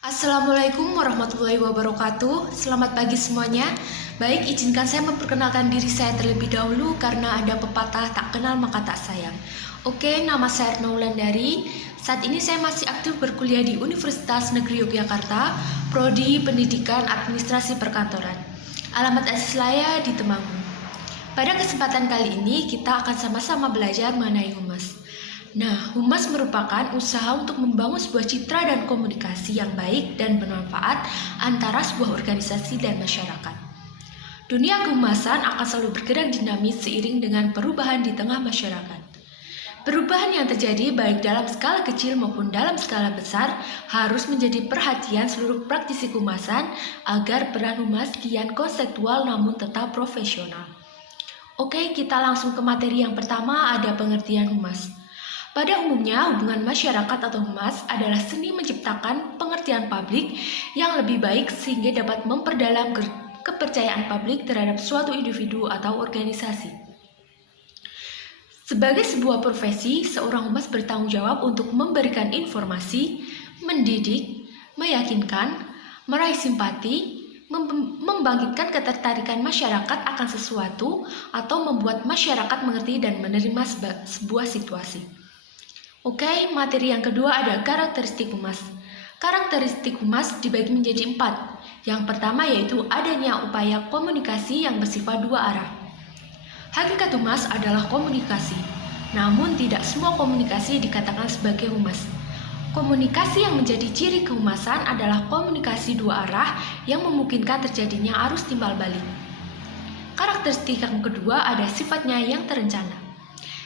Assalamualaikum warahmatullahi wabarakatuh. Selamat pagi semuanya. Baik, izinkan saya memperkenalkan diri saya terlebih dahulu karena ada pepatah tak kenal maka tak sayang. Oke, nama saya Retno Wulandari. Saat ini saya masih aktif berkuliah di Universitas Negeri Yogyakarta, Prodi Pendidikan Administrasi Perkantoran. Alamat asli saya di Temanggung. Pada kesempatan kali ini kita akan sama-sama belajar mengenai humas. Nah, humas merupakan usaha untuk membangun sebuah citra dan komunikasi yang baik dan bermanfaat antara sebuah organisasi dan masyarakat. Dunia kehumasan akan selalu bergerak dinamis seiring dengan perubahan di tengah masyarakat. Perubahan yang terjadi baik dalam skala kecil maupun dalam skala besar harus menjadi perhatian seluruh praktisi kehumasan agar peran humas kian konseptual namun tetap profesional. Oke, kita langsung ke materi yang pertama, ada pengertian humas. Pada umumnya, hubungan masyarakat atau humas adalah seni menciptakan pengertian publik yang lebih baik sehingga dapat memperdalam kepercayaan publik terhadap suatu individu atau organisasi. Sebagai sebuah profesi, seorang humas bertanggung jawab untuk memberikan informasi, mendidik, meyakinkan, meraih simpati, membangkitkan ketertarikan masyarakat akan sesuatu, atau membuat masyarakat mengerti dan menerima sebuah situasi. Oke, materi yang kedua ada karakteristik humas. Karakteristik humas dibagi menjadi 4. Yang pertama yaitu adanya upaya komunikasi yang bersifat dua arah. Hakikat humas adalah komunikasi, namun tidak semua komunikasi dikatakan sebagai humas. Komunikasi yang menjadi ciri kehumasan adalah komunikasi dua arah yang memungkinkan terjadinya arus timbal balik. Karakteristik yang kedua ada sifatnya yang terencana.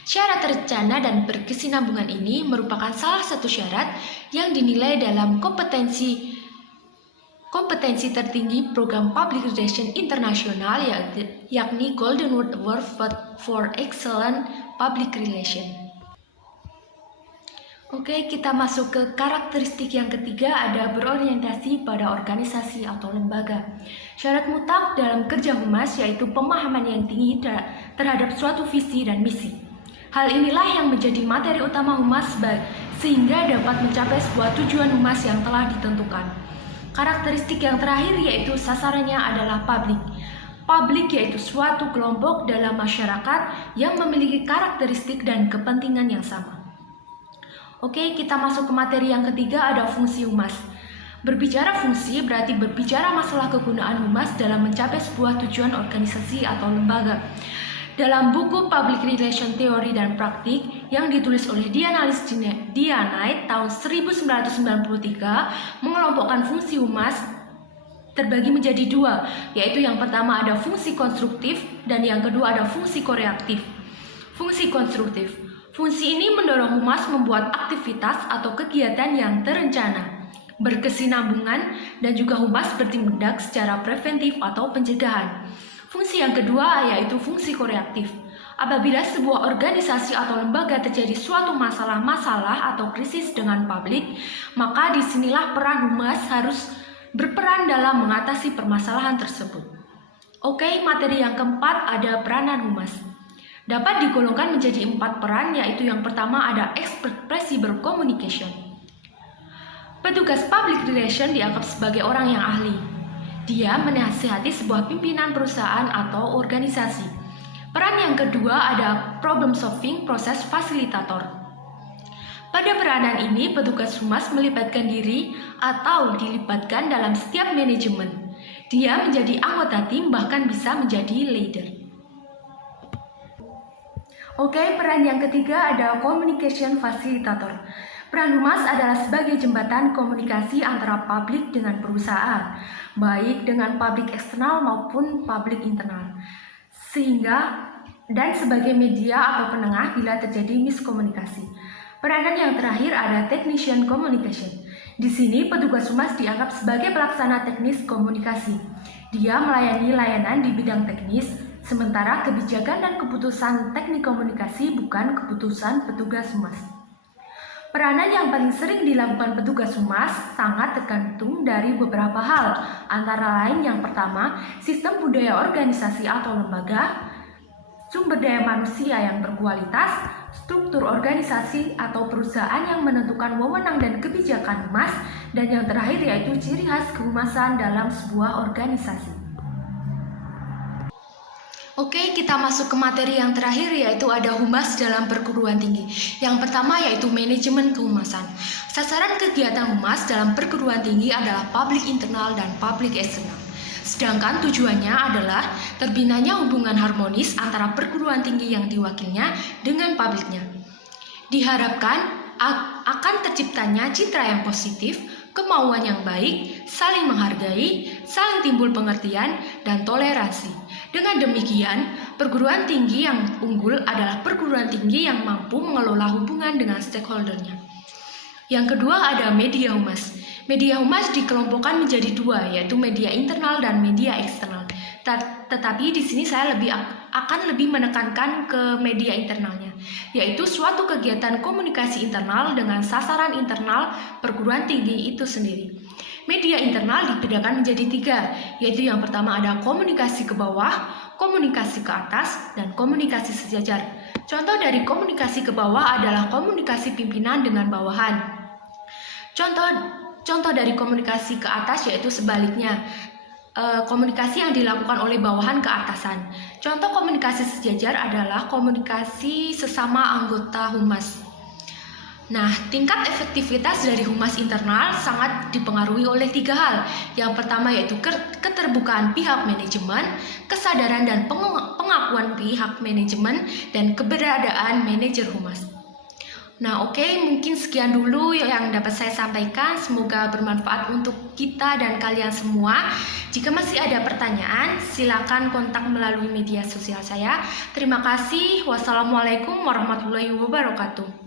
Syarat terencana dan berkesinambungan ini merupakan salah satu syarat yang dinilai dalam kompetensi tertinggi program Public Relations Internasional yakni Golden World Award for Excellent Public Relations. Oke, kita masuk ke karakteristik yang ketiga, ada berorientasi pada organisasi atau lembaga. Syarat mutlak dalam kerja humas yaitu pemahaman yang tinggi terhadap suatu visi dan misi. Hal inilah yang menjadi materi utama humas sehingga dapat mencapai sebuah tujuan humas yang telah ditentukan. Karakteristik yang terakhir yaitu sasarannya adalah publik. Publik yaitu suatu kelompok dalam masyarakat yang memiliki karakteristik dan kepentingan yang sama. Oke, kita masuk ke materi yang ketiga, ada fungsi humas. Berbicara fungsi berarti berbicara masalah kegunaan humas dalam mencapai sebuah tujuan organisasi atau lembaga. Dalam buku Public Relation Theory dan Praktik yang ditulis oleh Diana Knight tahun 1993 mengelompokkan fungsi humas terbagi menjadi dua, yaitu yang pertama ada fungsi konstruktif dan yang kedua ada fungsi koreaktif. Fungsi konstruktif. Fungsi ini mendorong humas membuat aktivitas atau kegiatan yang terencana, berkesinambungan, dan juga humas bertindak secara preventif atau pencegahan. Fungsi yang kedua yaitu fungsi koreaktif. Apabila sebuah organisasi atau lembaga terjadi suatu masalah atau krisis dengan publik, maka disinilah peran humas harus berperan dalam mengatasi permasalahan tersebut. Oke, materi yang keempat ada peranan humas. Dapat digolongkan menjadi 4 peran, yaitu yang pertama ada ekspresi bercommunication. Petugas public relation dianggap sebagai orang yang ahli. Dia menasihati sebuah pimpinan perusahaan atau organisasi. Peran yang kedua ada problem solving, proses fasilitator. Pada peranan ini, petugas humas melibatkan diri atau dilibatkan dalam setiap manajemen. Dia menjadi anggota tim, bahkan bisa menjadi leader. Oke, peran yang ketiga ada communication facilitator. Peran humas adalah sebagai jembatan komunikasi antara publik dengan perusahaan, baik dengan publik eksternal maupun publik internal, dan sebagai media atau penengah bila terjadi miskomunikasi. Peranan yang terakhir ada technician communication. Di sini petugas humas dianggap sebagai pelaksana teknis komunikasi. Dia melayani layanan di bidang teknis, sementara kebijakan dan keputusan teknik komunikasi bukan keputusan petugas humas. Peranan yang paling sering dilakukan petugas humas sangat tergantung dari beberapa hal, antara lain yang pertama, sistem budaya organisasi atau lembaga, sumber daya manusia yang berkualitas, struktur organisasi atau perusahaan yang menentukan wewenang dan kebijakan humas, dan yang terakhir yaitu ciri khas kehumasan dalam sebuah organisasi. Oke, kita masuk ke materi yang terakhir, yaitu ada humas dalam perguruan tinggi. Yang pertama yaitu manajemen kehumasan. Sasaran kegiatan humas dalam perguruan tinggi adalah publik internal dan publik eksternal. Sedangkan tujuannya adalah terbinanya hubungan harmonis antara perguruan tinggi yang diwakilnya dengan publiknya. Diharapkan akan terciptanya citra yang positif, kemauan yang baik, saling menghargai, saling timbul pengertian, dan toleransi. Dengan demikian, perguruan tinggi yang unggul adalah perguruan tinggi yang mampu mengelola hubungan dengan stakeholdernya. Yang kedua ada media humas. Media humas dikelompokkan menjadi dua, yaitu media internal dan media eksternal. Tetapi di sini saya akan lebih menekankan ke media internalnya, yaitu suatu kegiatan komunikasi internal dengan sasaran internal perguruan tinggi itu sendiri. Media internal dibedakan menjadi tiga, yaitu yang pertama ada komunikasi ke bawah, komunikasi ke atas, dan komunikasi sejajar. Contoh dari komunikasi ke bawah adalah komunikasi pimpinan dengan bawahan. Contoh dari komunikasi ke atas yaitu sebaliknya, komunikasi yang dilakukan oleh bawahan ke atasan. Contoh komunikasi sejajar adalah komunikasi sesama anggota humas. Nah, tingkat efektivitas dari humas internal sangat dipengaruhi oleh tiga hal. Yang pertama yaitu keterbukaan pihak manajemen, kesadaran dan pengakuan pihak manajemen, dan keberadaan manajer humas. Nah, oke, mungkin sekian dulu yang dapat saya sampaikan. Semoga bermanfaat untuk kita dan kalian semua. Jika masih ada pertanyaan, silakan kontak melalui media sosial saya. Terima kasih. Wassalamualaikum warahmatullahi wabarakatuh.